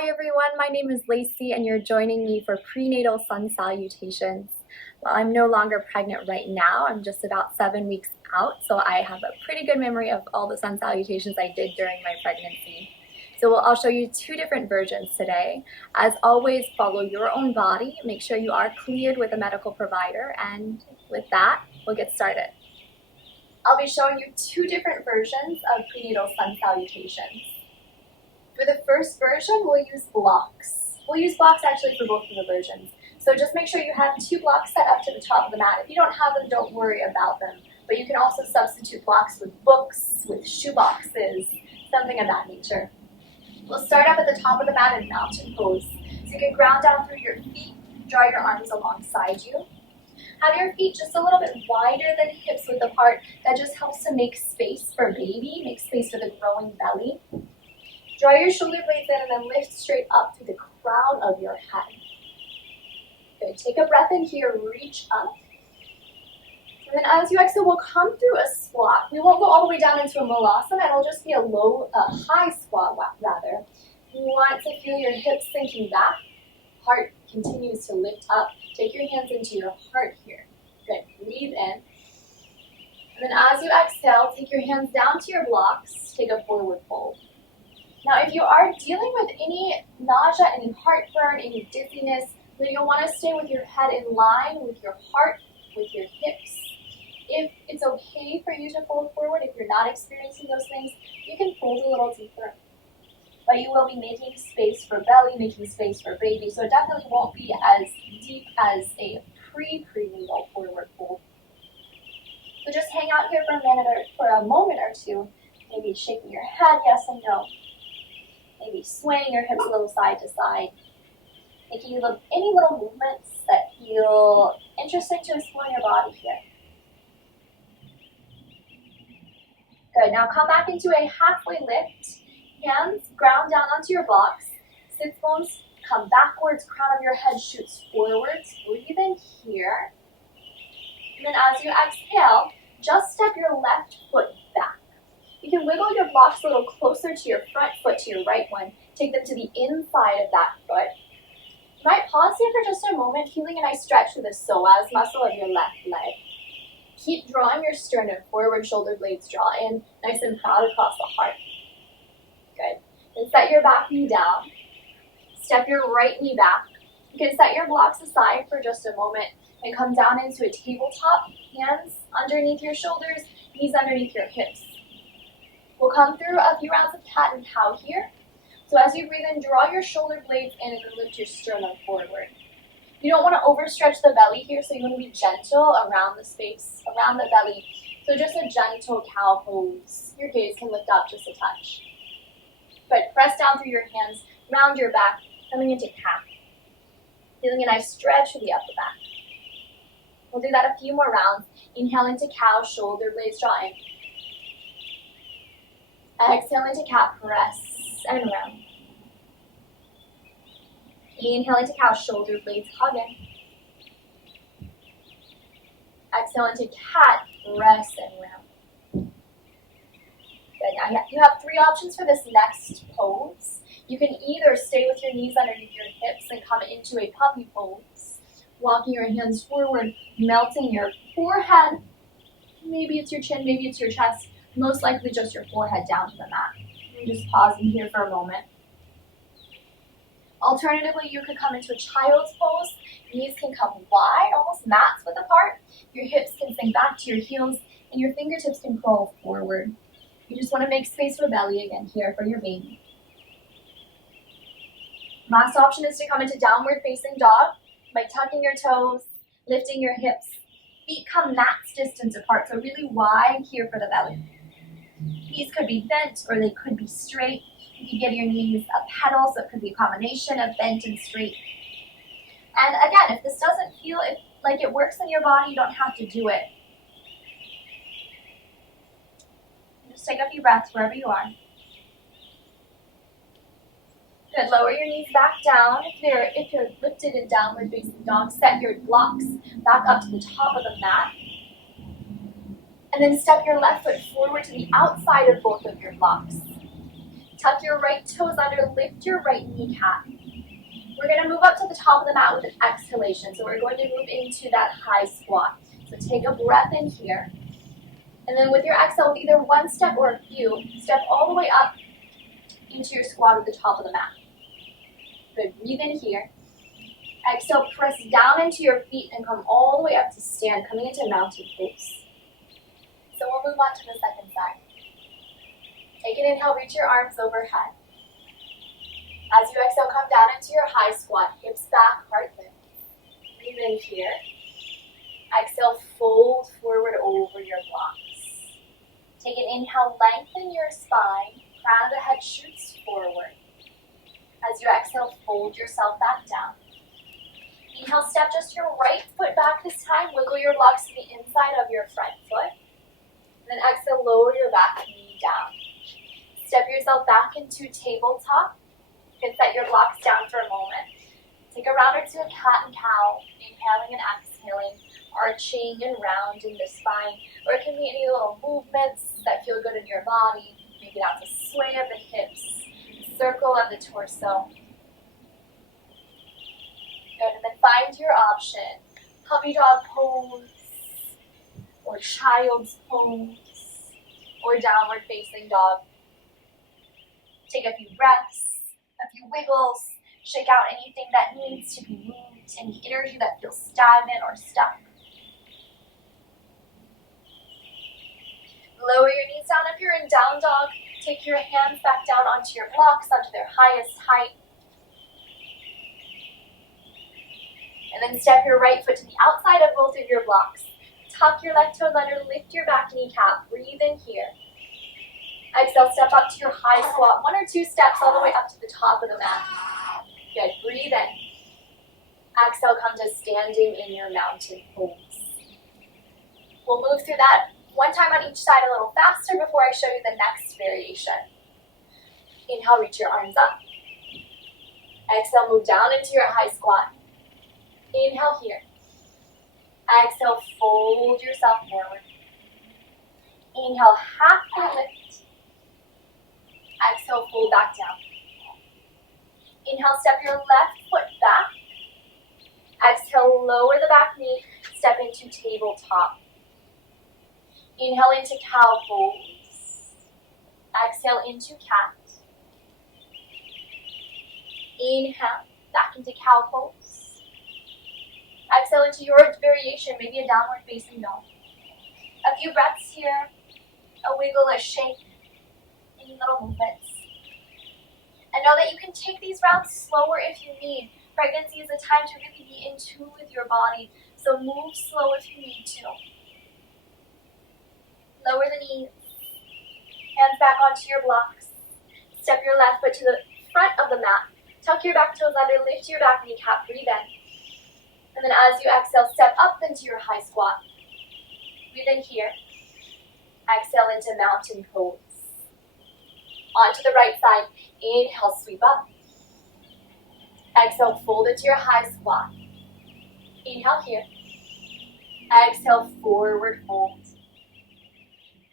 Hi everyone, my name is Lacey and you're joining me for Prenatal Sun Salutations. Well, I'm no longer pregnant right now, I'm just about 7 weeks out, so I have a pretty good memory of all the sun salutations I did during my pregnancy. So I'll show you two different versions today. As always, follow your own body, make sure you are cleared with a medical provider, and with that, we'll get started. I'll be showing you two different versions of Prenatal Sun Salutations. For the first version, we'll use blocks. We'll use blocks actually for both of the versions. So just make sure you have 2 blocks set up to the top of the mat. If you don't have them, don't worry about them. But you can also substitute blocks with books, with shoe boxes, something of that nature. We'll start up at the top of the mat in mountain pose. So you can ground down through your feet, draw your arms alongside you. Have your feet just a little bit wider than hips width apart. That just helps to make space for baby, make space for the growing belly. Draw your shoulder blades in and then lift straight up to the crown of your head. Good. Take a breath in here, reach up. And then as you exhale, we'll come through a squat. We won't go all the way down into a malasana, it'll just be a high squat rather. You want to feel your hips sinking back. Heart continues to lift up. Take your hands into your heart here. Good. Breathe in. And then as you exhale, take your hands down to your blocks. Take a forward fold. Now, if you are dealing with any nausea, any heartburn, any dizziness, then you'll want to stay with your head in line with your heart, with your hips. If it's okay for you to fold forward, if you're not experiencing those things, you can fold a little deeper. But you will be making space for belly, making space for baby, so it definitely won't be as deep as a prenatal forward fold. So just hang out here for a moment or two, maybe shaking your head, yes and no. Maybe swaying your hips a little side to side, making any little movements that feel interesting to explore in your body here. Good, now come back into a halfway lift. Hands ground down onto your blocks. Sit bones come backwards, crown of your head shoots forwards. Breathe in here. And then as you exhale, just step your left foot back. You can wiggle your blocks a little closer to your front foot, to your right one. Take them to the inside of that foot. You might pause here for just a moment, feeling a nice stretch through the psoas muscle of your left leg. Keep drawing your sternum forward, shoulder blades draw in, nice and proud across the heart. Good. Then set your back knee down. Step your right knee back. You can set your blocks aside for just a moment and come down into a tabletop, hands underneath your shoulders, knees underneath your hips. We'll come through a few rounds of cat and cow here. So as you breathe in, draw your shoulder blades in and then lift your sternum forward. You don't want to overstretch the belly here, so you want to be gentle around the space, around the belly. So just a gentle cow pose. Your gaze can lift up just a touch. Good. Press down through your hands, round your back, coming into cat. Feeling a nice stretch through the upper back. We'll do that a few more rounds. Inhale into cow, shoulder blades draw in. Exhale into cat, press and round. Inhale into cow, shoulder blades hug in. Exhale into cat, press and round. Good. Now you have 3 options for this next pose. You can either stay with your knees underneath your hips and come into a puppy pose, walking your hands forward, melting your forehead. Maybe it's your chin, maybe it's your chest. Most likely just your forehead down to the mat. Just pausing here for a moment. Alternatively, you could come into a child's pose. Knees can come wide, almost mats width apart. Your hips can sink back to your heels, and your fingertips can curl forward. You just want to make space for belly again here for your baby. Last option is to come into downward facing dog by tucking your toes, lifting your hips. Feet come max distance apart, so really wide here for the belly. Knees could be bent or they could be straight. You can give your knees a pedal, so it could be a combination of bent and straight. And again, if this doesn't feel like it works in your body, you don't have to do it. Just take a few breaths wherever you are. Good. Lower your knees back down. If you're lifted in downward facing dog, set your blocks back up to the top of the mat. And then step your left foot forward to the outside of both of your blocks. Tuck your right toes under, lift your right kneecap. We're going to move up to the top of the mat with an exhalation. So we're going to move into that high squat. So take a breath in here. And then with your exhale, with either one step or a few, step all the way up into your squat at the top of the mat. Good, breathe in here. Exhale, press down into your feet and come all the way up to stand, coming into mountain pose. So we'll move on to the second side. Take an inhale, reach your arms overhead. As you exhale, come down into your high squat, hips back, heart lift. Breathe in here. Exhale, fold forward over your blocks. Take an inhale, lengthen your spine, crown of the head shoots forward. As you exhale, fold yourself back down. Inhale, step just your right foot back this time, wiggle your blocks to the inside of your front foot. And then exhale, lower your back knee down. Step yourself back into tabletop. You can set your blocks down for a moment. Take a round or two of cat and cow, inhaling and exhaling, arching and rounding the spine. Or it can be any little movements that feel good in your body. Maybe that's a sway of the hips, circle of the torso. Good, and then find your option. Puppy dog pose, or child's pose, or downward facing dog. Take a few breaths, a few wiggles, shake out anything that needs to be moved, any energy that feels stagnant or stuck. Lower your knees down if you're in down dog. Take your hands back down onto your blocks, onto their highest height. And then step your right foot to the outside of both of your blocks. Tuck your left toes under, lift your back kneecap. Breathe in here. Exhale, step up to your high squat. One or two steps all the way up to the top of the mat. Good, breathe in. Exhale, come to standing in your mountain pose. We'll move through that one time on each side a little faster before I show you the next variation. Inhale, reach your arms up. Exhale, move down into your high squat. Inhale here. Exhale, fold yourself forward. Inhale, halfway lift. Exhale, fold back down. Inhale, step your left foot back. Exhale, lower the back knee, step into tabletop. Inhale into cow pose. Exhale into cat. Inhale, back into cow pose. Exhale into your variation, maybe a downward facing dog. A few breaths here, a wiggle, a shake, any little movements. And know that you can take these rounds slower if you need. Pregnancy is a time to really be in tune with your body, so move slow if you need to. Lower the knees, hands back onto your blocks. Step your left foot to the front of the mat. Tuck your back toes under, lift your back kneecap, breathe in. And then as you exhale, step up into your high squat. Breathe in here. Exhale into mountain pose. Onto the right side. Inhale, sweep up. Exhale, fold into your high squat. Inhale here. Exhale, forward fold.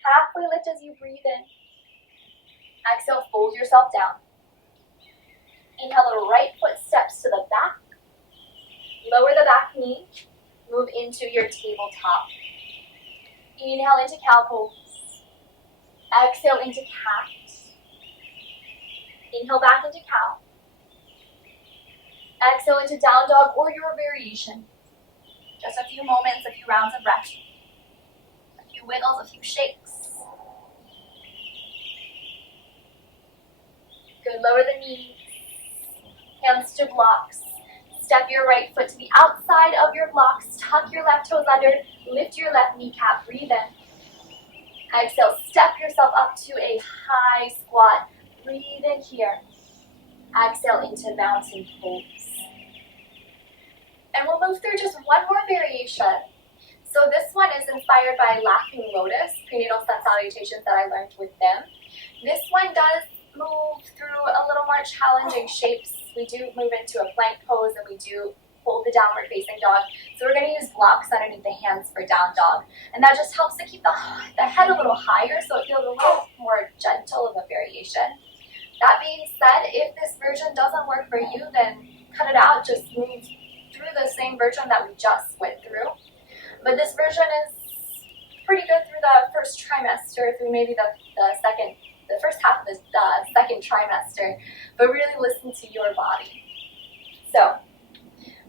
Halfway lift as you breathe in. Exhale, fold yourself down. Inhale, little right foot steps to the back. Lower the back knee. Move into your tabletop. Inhale into cow pose. Exhale into cat. Inhale back into cow. Exhale into down dog or your variation. Just a few moments, a few rounds of breath. A few wiggles, a few shakes. Good, lower the knees. Hands to blocks. Step your right foot to the outside of your blocks. Tuck your left toes under. Lift your left kneecap. Breathe in. Exhale, step yourself up to a high squat. Breathe in here. Exhale into mountain pose. And we'll move through just one more variation. So this one is inspired by Laughing Lotus, Prenatal Sun Salutations that I learned with them. This one does move through a little more challenging shapes. We do move into a plank pose and we do hold the downward facing dog. So we're going to use blocks underneath the hands for down dog. And that just helps to keep the head a little higher so it feels a little more gentle of a variation. That being said, if this version doesn't work for you, then cut it out. Just move through the same version that we just went through. But this version is pretty good through the first trimester, through maybe the first half of the second trimester. But really listen to your body. So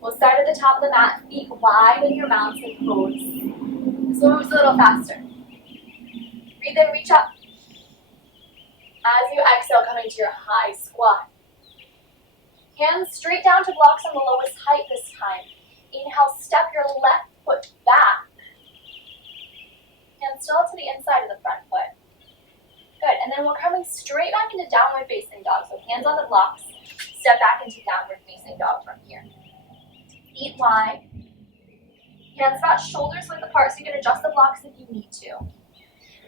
we'll start at the top of the mat, feet wide in your mountain pose. This one moves a little faster. Breathe in, reach up. As you exhale, come into your high squat. Hands straight down to blocks on the lowest height this time. Inhale, step your left foot back. Hands still to the inside of the front foot. Good, and then we're coming straight back into downward facing dog. So hands on the blocks, step back into downward facing dog from here. Feet wide. Hands about shoulders width apart, so you can adjust the blocks if you need to.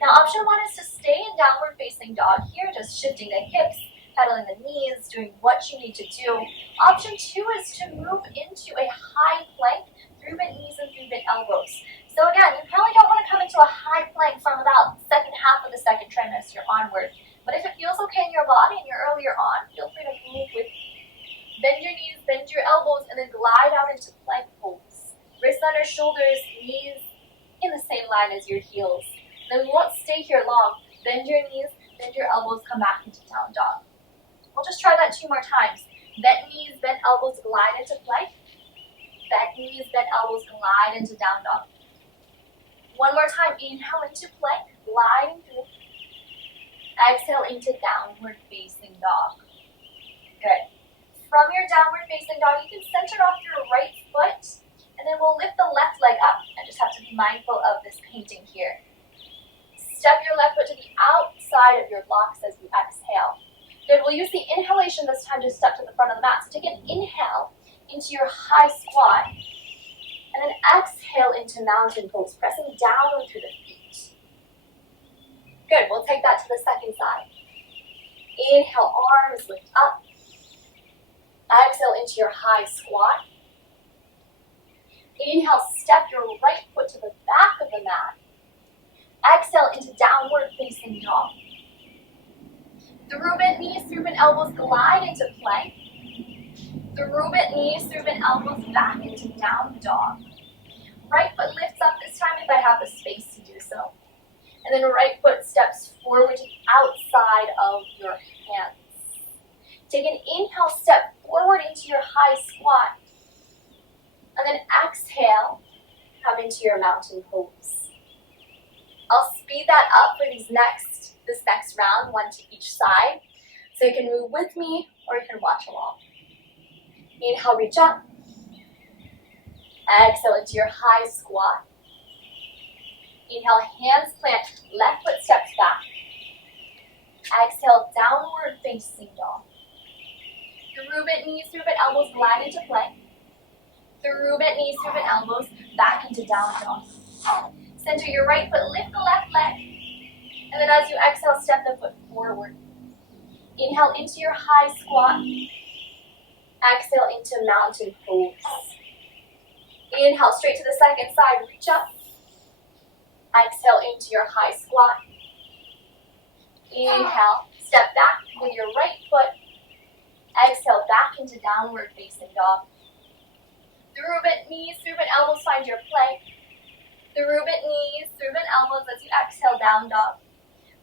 Now, option one is to stay in downward facing dog here, just shifting the hips, pedaling the knees, doing what you need to do. Option two is to move into a high plank through bent knees and through bent elbows. So again, you probably don't want to come into a high plank from about the second half of the second trimester onward. But if it feels okay in your body and you're earlier on, feel free to move with me. Bend your knees, bend your elbows, and then glide out into plank pose. Wrists under shoulders, knees in the same line as your heels. Then we won't stay here long. Bend your knees, bend your elbows, come back into down dog. We'll just try that 2 more times. Bent knees, bent elbows, glide into plank. Bent knees, bent elbows, glide into down dog. One more time. Inhale into plank, gliding through. Exhale into downward facing dog. Good. From your downward facing dog, you can center off your right foot, and then we'll lift the left leg up. I just have to be mindful of this painting here. Step your left foot to the outside of your blocks as you exhale. Good, we'll use the inhalation this time to step to the front of the mat. So take an inhale into your high squat, and then exhale into mountain pose, pressing down through the feet. Good, we'll take that to the second side. Inhale, arms lift up. Exhale into your high squat. Inhale, step your right foot to the back of the mat. Exhale into downward facing dog. Through bent knees, through bent elbows, glide into plank. Through bent knees, through bent elbows, back into down dog. Right foot lifts up this time if I have the space to do so. And then right foot steps forward to the outside of your hands. Take an inhale, step forward into your high squat. And then exhale, come into your mountain pose. I'll speed that up for this next round, one to each side. So you can move with me or you can watch along. Inhale, reach up. Exhale into your high squat. Inhale, hands plant, left foot steps back. Exhale, downward facing dog. Through bent knees, through bent elbows, glide into plank. Through bent knees, through bent elbows, back into down dog. Center your right foot, lift the left leg. And then as you exhale, step the foot forward. Inhale into your high squat. Exhale into mountain pose. Inhale straight to the second side, reach up. Exhale into your high squat. Inhale, step back with your right foot. Exhale back into downward facing dog. Through bent knees, through bent elbows, find your plank. Through bent knees, through bent elbows as you exhale, down dog.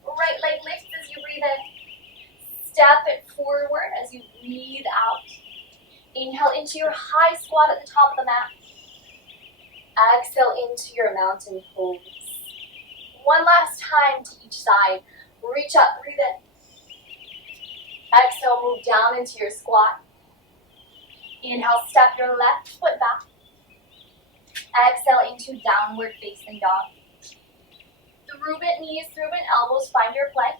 Right leg lifts as you breathe in. Step it forward as you breathe out. Inhale into your high squat at the top of the mat. Exhale into your mountain pose. One last time to each side. Reach up, breathe in. Exhale, move down into your squat. Inhale, step your left foot back. Exhale into downward facing dog. Through bent knees, through bent elbows, find your plank.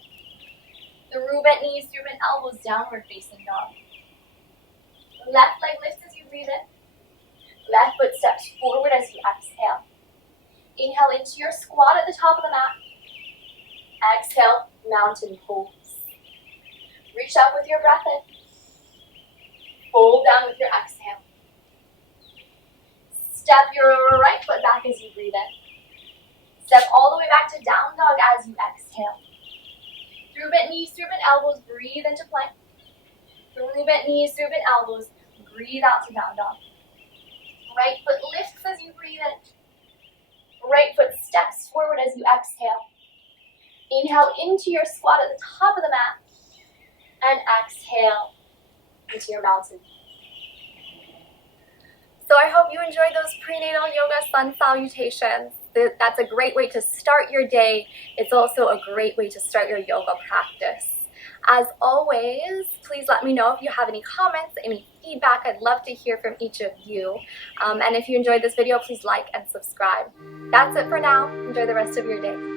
Through bent knees, through bent elbows, downward facing dog. Left leg lifts as you breathe in. Left foot steps forward as you exhale. Inhale into your squat at the top of the mat. Exhale, mountain pose. Reach up with your breath in. Fold down with your exhale. Step your right foot back as you breathe in. Step all the way back to down dog as you exhale. Through bent knees, through bent elbows, breathe into plank. Through bent knees, through bent elbows, breathe out to down dog. Right foot lifts as you breathe in. Right foot steps forward as you exhale. Inhale into your squat at the top of the mat. And exhale into your mountain. So I hope you enjoyed those prenatal yoga sun salutations. That's a great way to start your day. It's also a great way to start your yoga practice. As always, please let me know if you have any comments, any feedback. I'd love to hear from each of you. And if you enjoyed this video, please like and subscribe. That's it for now. Enjoy the rest of your day.